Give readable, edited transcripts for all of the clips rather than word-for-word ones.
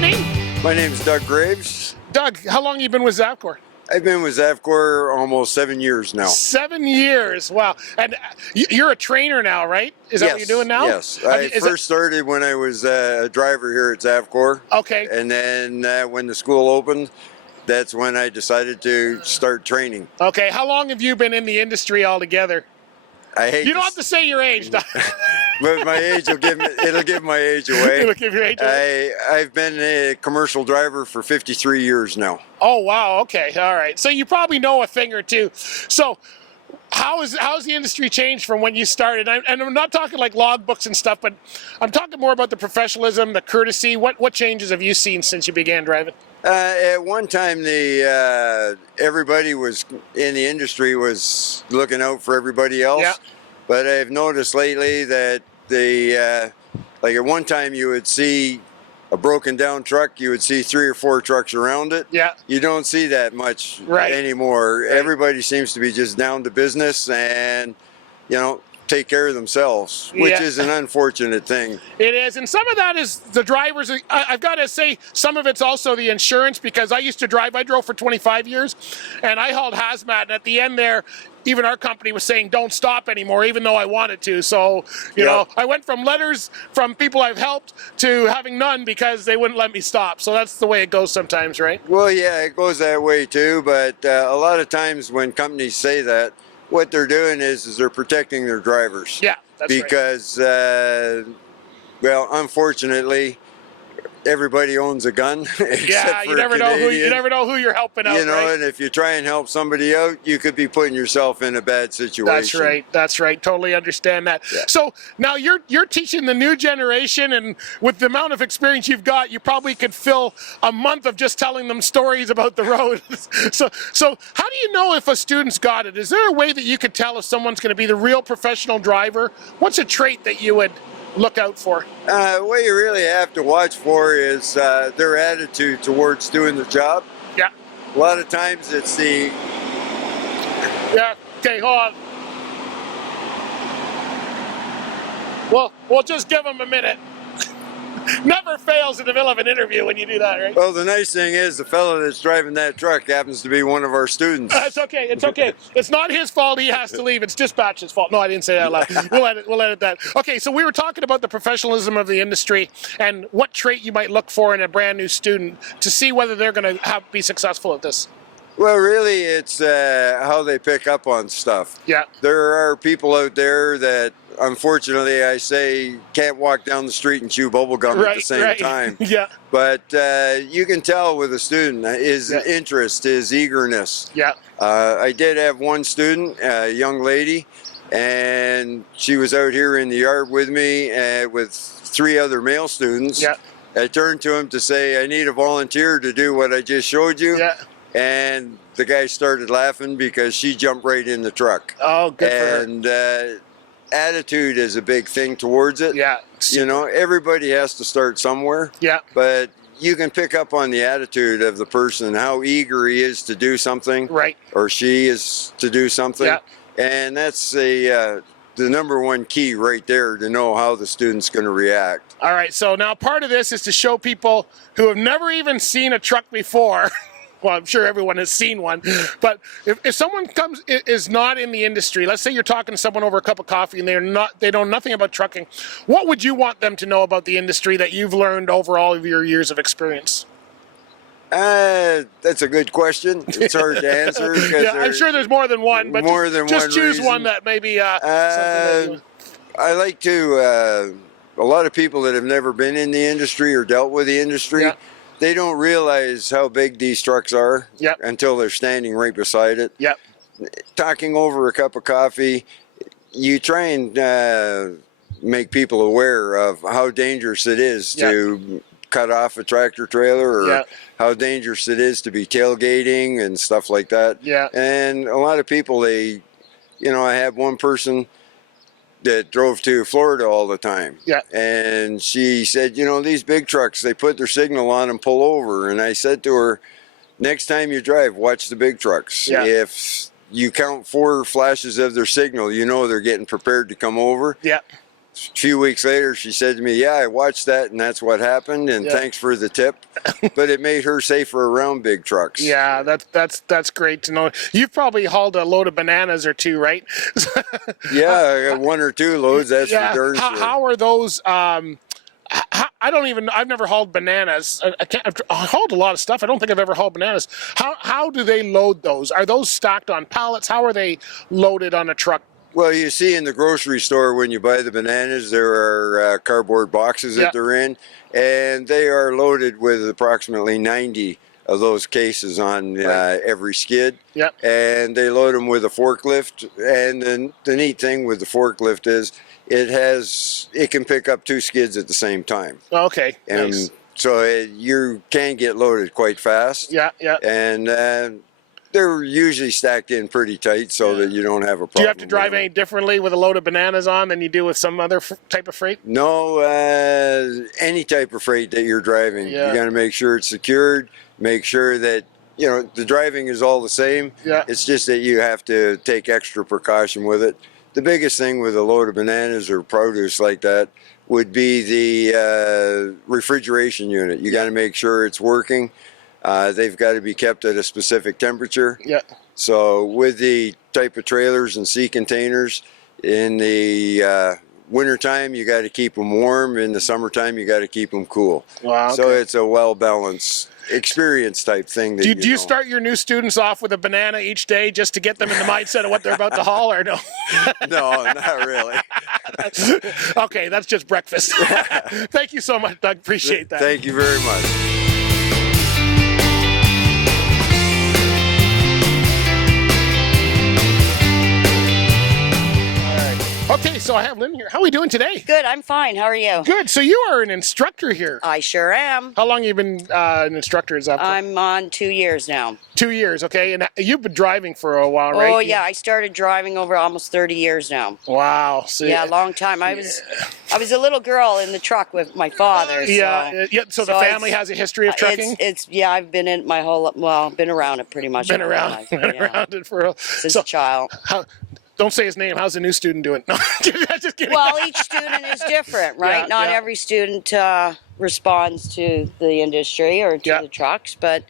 your name? My name's Doug Graves. Doug, how long have you been with Zavcor? I've been with Zavcor almost 7 years now. 7 years, wow. And you're a trainer now, right? Is that what you're doing now? Yes, I first started when I was a driver here at Zavcor. Okay. And then when the school opened, that's when I decided to start training. Okay, how long have you been in the industry altogether? You don't have to say your age, Doug. But my age it'll give my age away. It'll give your age away. I've been a commercial driver for 53 years now. Oh wow, okay, all right. So you probably know a thing or two. So how's the industry changed from when you started? And I'm not talking like logbooks and stuff, but I'm talking more about the professionalism, the courtesy. What changes have you seen since you began driving? At one time, everybody was in the industry was looking out for everybody else. Yeah. But I've noticed lately that like at one time you would see a broken down truck, you would see 3 or 4 trucks around it. Yeah. You don't see that much anymore. Right. Everybody seems to be just down to business and, take care of themselves, which is an unfortunate thing. It is, and some of that is the drivers. I've got to say, some of it's also the insurance, because I used to drive. I drove for 25 years, and I hauled hazmat, and at the end there, even our company was saying don't stop anymore, even though I wanted to. So, you know, I went from letters from people I've helped to having none because they wouldn't let me stop. So that's the way it goes sometimes, right? Well, yeah, it goes that way too, but a lot of times when companies say that, what they're doing is they're protecting their drivers. Yeah, that's right. Because, well, unfortunately, everybody owns a gun. Yeah, you never know who you're helping out. Right? And if you try and help somebody out, you could be putting yourself in a bad situation. That's right. Totally understand that. Yeah. So now you're teaching the new generation, and with the amount of experience you've got, you probably could fill a month of just telling them stories about the road. So how do you know if a student's got it? Is there a way that you could tell if someone's going to be the real professional driver? What's a trait that you would look out for? What you really have to watch for is their attitude towards doing the job. Yeah. A lot of times it's the... Yeah, okay, hold on. Well, we'll just give them a minute. Never fails in the middle of an interview when you do that, right? Well, the nice thing is the fellow that's driving that truck happens to be one of our students. It's okay. It's okay. It's not his fault he has to leave. It's dispatch's fault. No, I didn't say that loud. We'll edit that. Okay, so we were talking about the professionalism of the industry and what trait you might look for in a brand new student to see whether they're going to be successful at this. Well, really, it's how they pick up on stuff. Yeah. There are people out there that, unfortunately, I say, can't walk down the street and chew bubble gum at the same time. Yeah. But you can tell with a student his interest, his eagerness. Yeah. I did have one student, a young lady, and she was out here in the yard with me with 3 other male students. Yeah. I turned to him to say, I need a volunteer to do what I just showed you. Yeah. And the guy started laughing because she jumped right in the truck. Oh, good for her. And attitude is a big thing towards it. Yeah. Everybody has to start somewhere. Yeah. But you can pick up on the attitude of the person, how eager he is to do something. Right. Or she is to do something. Yeah. And that's the number one key right there to know how the student's going to react. All right. So now part of this is to show people who have never even seen a truck before. Well, I'm sure everyone has seen one, but if someone is not in the industry, let's say you're talking to someone over a cup of coffee and they know nothing about trucking, what would you want them to know about the industry that you've learned over all of your years of experience? That's a good question. It's hard to answer. Yeah, I'm sure there's more than one, but just choose one that maybe something I like to, a lot of people that have never been in the industry or dealt with the industry, they don't realize how big these trucks are until they're standing right beside it. Yep. Talking over a cup of coffee, you try and make people aware of how dangerous it is to cut off a tractor trailer or how dangerous it is to be tailgating and stuff like that. Yeah. And a lot of people, I had one person that drove to Florida all the time. Yeah. And she said, these big trucks, they put their signal on and pull over. And I said to her, next time you drive, watch the big trucks. Yeah. If you count 4 flashes of their signal, they're getting prepared to come over. Yeah. few weeks later, she said to me, "Yeah, I watched that, and that's what happened. And thanks for the tip." But it made her safer around big trucks. Yeah, that's great to know. You've probably hauled a load of bananas or two, right? Yeah, I got 1 or 2 loads. That's for darn sure. How are those? I don't even. I've never hauled bananas. I've hauled a lot of stuff. I don't think I've ever hauled bananas. How do they load those? Are those stacked on pallets? How are they loaded on a truck? Well, you see in the grocery store when you buy the bananas, there are cardboard boxes that they're in, and they are loaded with approximately 90 of those cases on every skid. Yep. And they load them with a forklift. And then the neat thing with the forklift is it can pick up 2 skids at the same time. Okay. And nice. so you can get loaded quite fast. Yeah. Yeah. And they're usually stacked in pretty tight so that you don't have a problem. Do you have to drive any differently with a load of bananas on than you do with some other type of freight? No, any type of freight that you're driving, you got to make sure it's secured, make sure that, the driving is all the same. Yeah. It's just that you have to take extra precaution with it. The biggest thing with a load of bananas or produce like that would be the refrigeration unit. You got to make sure it's working. They've got to be kept at a specific temperature. Yeah. So with the type of trailers and sea containers, in the wintertime, you got to keep them warm. In the summertime, you got to keep them cool. Wow. So it's a well-balanced experience type thing. Do you start your new students off with a banana each day just to get them in the mindset of what they're about to haul, or no? No, not really. Okay, that's just breakfast. Thank you so much, Doug. Appreciate that. Thank you very much. Okay, so I have Lynn here. How are we doing today? Good, I'm fine. How are you? Good. So you are an instructor here. I sure am. How long have you been an instructor at Zavcor? I'm on 2 years now. 2 years, okay. And you've been driving for a while, right? Oh, yeah. I started driving over almost 30 years now. Wow. So, yeah, a long time. I was a little girl in the truck with my father. So the family has a history of trucking? I've been in my whole, been around it pretty much. Been around it for since a child. Don't say his name. How's the new student doing? No, just kidding. Well, each student is different, right? Not every student responds to the industry or to the trucks, but,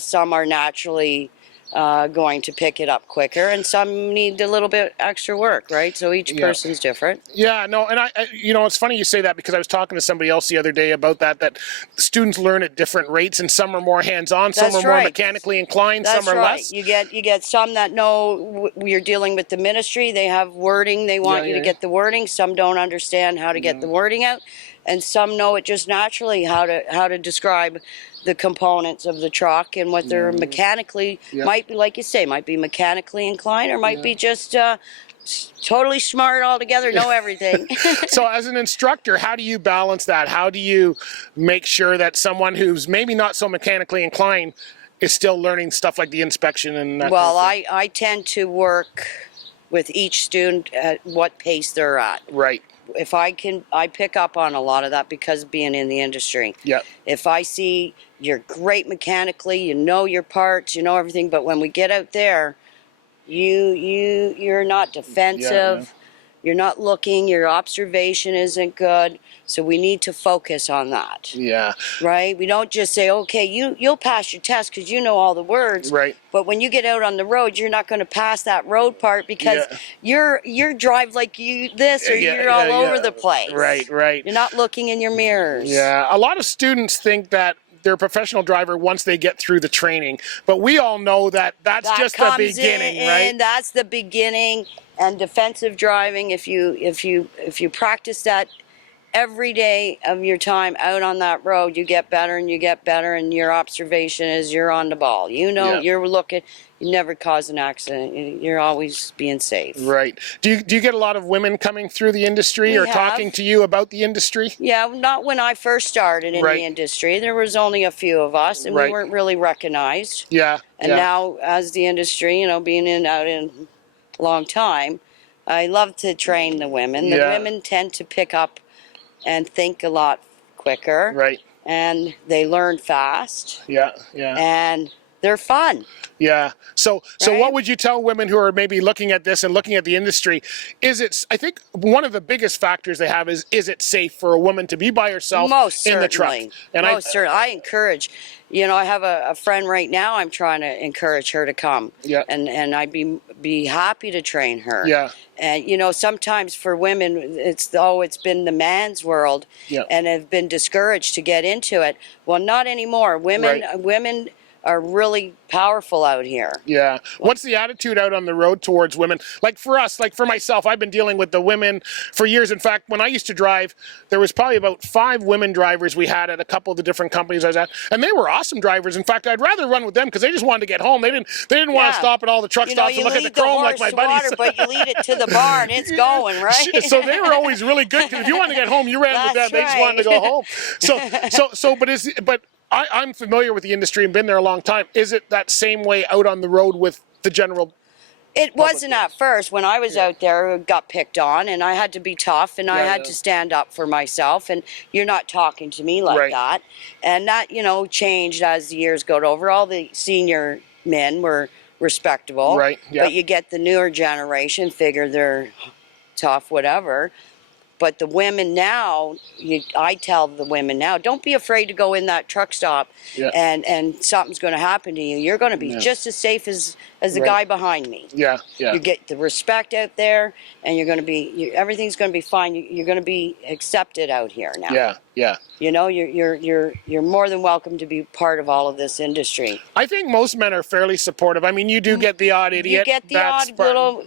some are naturally going to pick it up quicker, and some need a little bit extra work, right? So each person's different. Yeah, no, and I it's funny you say that because I was talking to somebody else the other day about that students learn at different rates, and some are more hands-on, some are more mechanically inclined, some are less. You get some that know you're dealing with the ministry. They have wording. They want you to get the wording. Some don't understand how to get the wording out, and some know it just naturally how to describe the components of the truck and what they're mechanically might be, like you say, might be mechanically inclined or might be just totally smart altogether, know everything. So as an instructor, how do you balance that? How do you make sure that someone who's maybe not so mechanically inclined is still learning stuff like the inspection and that? Well, I tend to work with each student at what pace they're at. Right. If I pick up on a lot of that because being in the industry. Yeah. If I see you're great mechanically, you know your parts, you know everything, but when we get out there, you're not defensive. You're not looking. Your observation isn't good. So we need to focus on that. Yeah. Right? We don't just say, okay, you'll pass your test because you know all the words. Right. But when you get out on the road, you're not going to pass that road part because you're drive like this or you're all over the place. Right, right. You're not looking in your mirrors. Yeah. A lot of students think that they're a professional driver once they get through the training, but we all know that that's just the beginning, right? And that's the beginning. And defensive driving, if you practice that every day of your time out on that road, you get better and you get better, and your observation is you're on the ball. You're looking. You never cause an accident. You're always being safe. Right. Do you get a lot of women coming through the industry or talking to you about the industry? Yeah, not when I first started in the industry. There was only a few of us, and we weren't really recognized. Yeah. And now, as the industry, being out in a long time, I love to train the women. The women tend to pick up and think a lot quicker. Right. And they learn fast. Yeah, yeah. And they're fun. Yeah. So Right? what would you tell women who are maybe looking at this and looking at the industry? I think one of the biggest factors they have is it safe for a woman to be by herself in the truck? And I encourage, I have a friend right now, I'm trying to encourage her to come. Yeah. And I'd be happy to train her. Yeah. And, sometimes for women, it's been the man's world, yeah. and have been discouraged to get into it. Well, not anymore. Women are really powerful out here. Yeah. What's the attitude out on the road towards women? Like for us, like for myself, I've been dealing with the women for years. In fact, when I used to drive, there was probably about 5 women drivers we had at a couple of the different companies I was at, and they were awesome drivers. In fact, I'd rather run with them because they just wanted to get home. They didn't want to stop at all the truck stops and look at the chrome like my buddies. But you lead it to the barn, it's going, right? So they were always really good because if you wanted to get home, you ran with them. They just wanted to go home. But I'm familiar with the industry and been there a long time. Is it that same way out on the road with the general? It wasn't at first. When I was out there, it got picked on, and I had to be tough, and I had to stand up for myself, and you're not talking to me like that. And that, changed as the years got over. All the senior men were respectable. Right, yeah. But you get the newer generation, figure they're tough, whatever. But the women now, I tell the women now, don't be afraid to go in that truck stop and something's going to happen to you. You're going to be just as safe as the guy behind me. Yeah, yeah. You get the respect out there, and you're going to be, everything's going to be fine. You're going to be accepted out here now. Yeah, yeah. You're more than welcome to be part of all of this industry. I think most men are fairly supportive. I mean, you do get the odd idiot. You get the odd little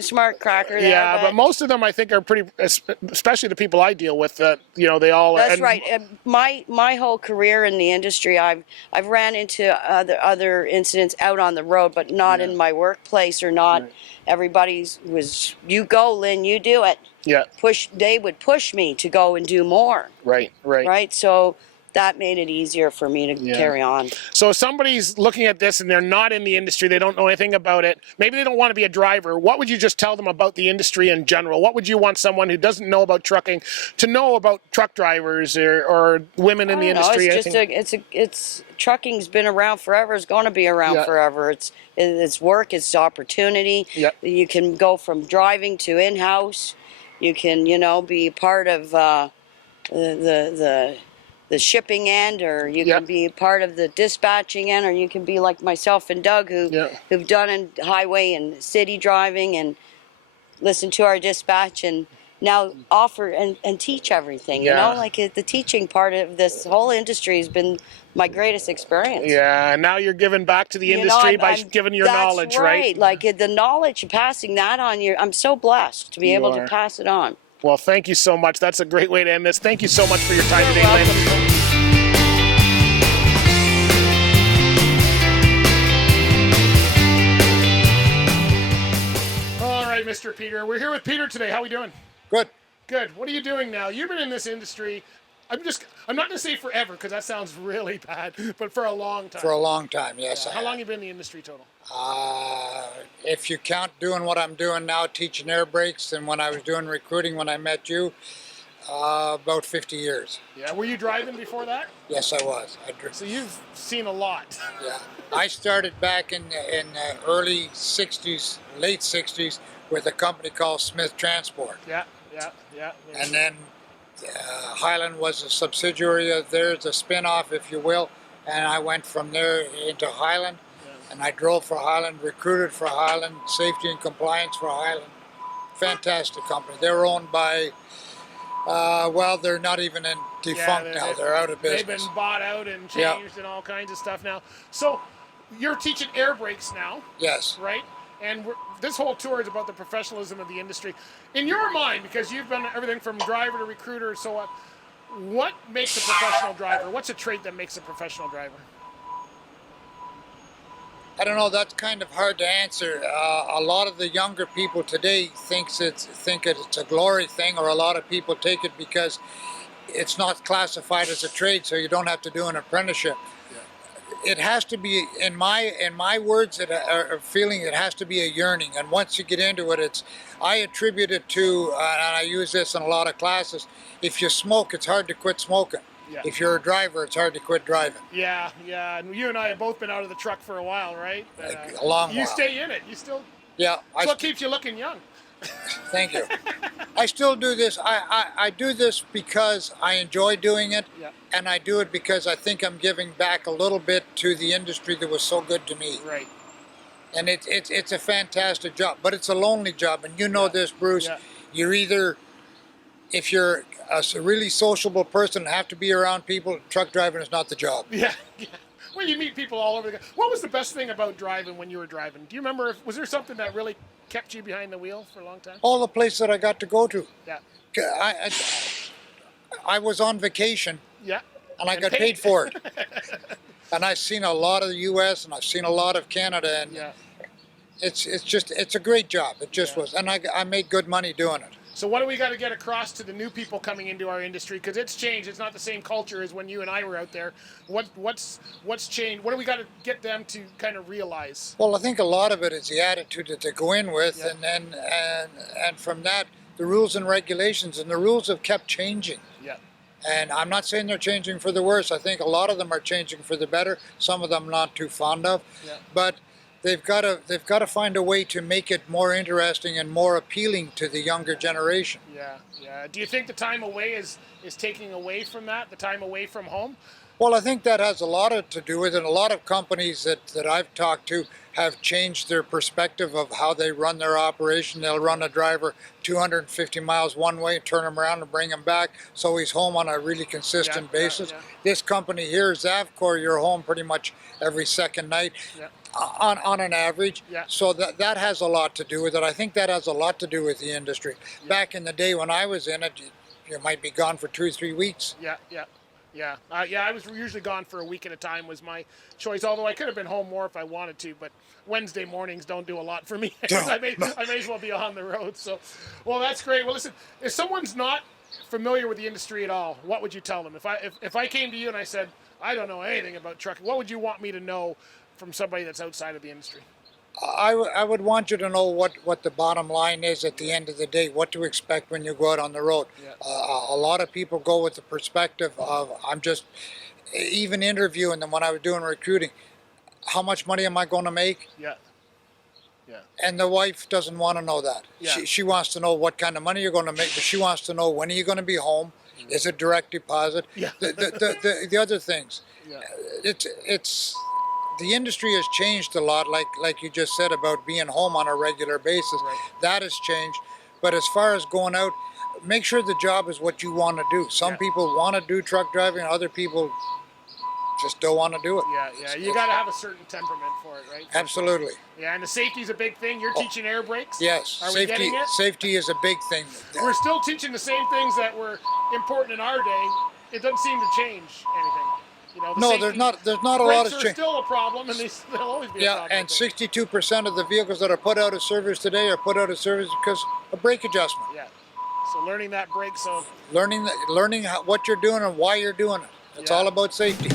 smart cracker there. Yeah, but most of them I think are pretty, especially the people I deal with, they all are. That's right. My whole career in the industry, I've ran into other incidents out on the road, but not in my workplace or not. Right. Everybody's was, you go, Lynn, you do it. Yeah. They would push me to go and do more. Right. Right. So that made it easier for me to carry on. So if somebody's looking at this and they're not in the industry, they don't know anything about it, maybe they don't want to be a driver, what would you just tell them about the industry in general? What would you want someone who doesn't know about trucking to know about truck drivers or women in the industry? It's trucking's been around forever. It's going to be around forever. It's work. It's opportunity. Yep. You can go from driving to in-house. You can be part of the shipping end, or you can be part of the dispatching end, or you can be like myself and Doug who've done in highway and city driving and listen to our dispatch and now offer and teach everything. The teaching part of this whole industry has been my greatest experience. Yeah, and now you're giving back to the industry by giving your knowledge, right? Like the knowledge, passing that on. I'm so blessed to be able to pass it on. Well, thank you so much. That's a great way to end this. Thank you so much for your time today, Lynn. All right, Mr. Peter. We're here with Peter today. How are we doing? Good. Good. What are you doing now? You've been in this industry, I'm not going to say forever because that sounds really bad, but for a long time. For a long time, yes. How long have you been in the industry total? If you count doing what I'm doing now, teaching air brakes, and when I was doing recruiting when I met you, about 50 years. Yeah. Were you driving before that? Yes, I was. So you've seen a lot. Yeah. I started back in early 60s, late 60s, with a company called Smith Transport. Yeah. And then Highland was a subsidiary of theirs, a spin-off, if you will, and I went from there into Highland, and I drove for Highland, recruited for Highland, safety and compliance for Highland. Fantastic company. They're owned by, they're not even defunct now. They're out of business. They've been bought out and changed and all kinds of stuff now. So you're teaching air brakes now. Yes. Right? And this whole tour is about the professionalism of the industry. In your mind, because you've been everything from driver to recruiter and so on, what makes a professional driver? What's a trait that makes a professional driver? I don't know. That's kind of hard to answer. A lot of the younger people today think it's a glory thing, or a lot of people take it because it's not classified as a trade, so you don't have to do an apprenticeship. It has to be, in my words, a feeling. It has to be a yearning, and once you get into it, I attribute it to, and I use this in a lot of classes. If you smoke, it's hard to quit smoking. Yeah. If you're a driver, it's hard to quit driving. Yeah, yeah. And you and I have both been out of the truck for a while, right? A long while. You stay in it. You still. Yeah. That's what keeps you looking young. Thank you. I still do this. I do this because I enjoy doing it, Yeah. and I do it because I think I'm giving back a little bit to the industry that was so good to me. Right. And it's a fantastic job, but it's a lonely job, and you know this, Bruce. Yeah. You're either, if you're a really sociable person and have to be around people, truck driving is not the job. Yeah. Yeah. Well, you meet people all over the. What was the best thing about driving when you were driving? Do you remember? Was there something that really kept you behind the wheel for a long time? All the places that I got to go to. Yeah. I was on vacation. Yeah. And I got paid for it. And I've seen a lot of the U.S. and I've seen a lot of Canada, and Yeah. it's a great job. It just was, and I made good money doing it. So what do we got to get across to the new people coming into our industry? Because it's changed. It's not the same culture as when you and I were out there. What's changed? What do we got to get them to kind of realize? Well, I think a lot of it is the attitude that they go in with, Yeah. and from that, the rules and regulations, and the rules have kept changing. Yeah. And I'm not saying they're changing for the worse. I think a lot of them are changing for the better. Some of them not too fond of, Yeah. but they've got to find a way to make it more interesting and more appealing to the younger generation. Yeah. Yeah. Do you think the time away is taking away from that? The time away from home? Well, I think that has a lot to do with it. A lot of companies that I've talked to have changed their perspective of how they run their operation. They'll run a driver 250 miles one way, turn him around and bring him back, so he's home on a really consistent basis. Yeah. This company here, Zavcor, you're home pretty much every second night. Yeah. On an average. Yeah. So that has a lot to do with it. I think that has a lot to do with the industry. Yeah. Back in the day when I was in it, you might be gone for 2 or 3 weeks. Yeah. Yeah. Yeah. I was usually gone for a week at a time was my choice, although I could have been home more if I wanted to, but Wednesday mornings don't do a lot for me. I may as well be on the road. So, well, that's great. Well, listen, if someone's not familiar with the industry at all, what would you tell them? If I came to you and I said, I don't know anything about trucking, what would you want me to know from somebody that's outside of the industry? I would want you to know what the bottom line is at the end of the day, what to expect when you go out on the road. Yeah. A lot of people go with the perspective of, I'm just, even interviewing them when I was doing recruiting, how much money am I going to make? Yeah. Yeah. And the wife doesn't want to know that. Yeah. She wants to know what kind of money you're going to make, but she wants to know when are you going to be home? Is it direct deposit? Yeah. The other things. Yeah. It's the industry has changed a lot, like you just said about being home on a regular basis. Right. That has changed. But as far as going out, make sure the job is what you want to do. Some Yeah. people want to do truck driving, other people just don't want to do it. Yeah, yeah. You got to have a certain temperament for it, right? Absolutely. Yeah, and the safety's a big thing. You're teaching air brakes? Yes. Are we getting it? Safety is a big thing. We're still teaching the same things that were important in our day. It doesn't seem to change anything. You know, No, safety, there's not a lot of brakes are change. still a problem, and they'll always be a Yeah, problem. and 62% of the vehicles that are put out of service today are put out of service because of brake adjustment. Yeah. So learning that brake, so Learning what you're doing and why you're doing it. It's Yeah. all about safety.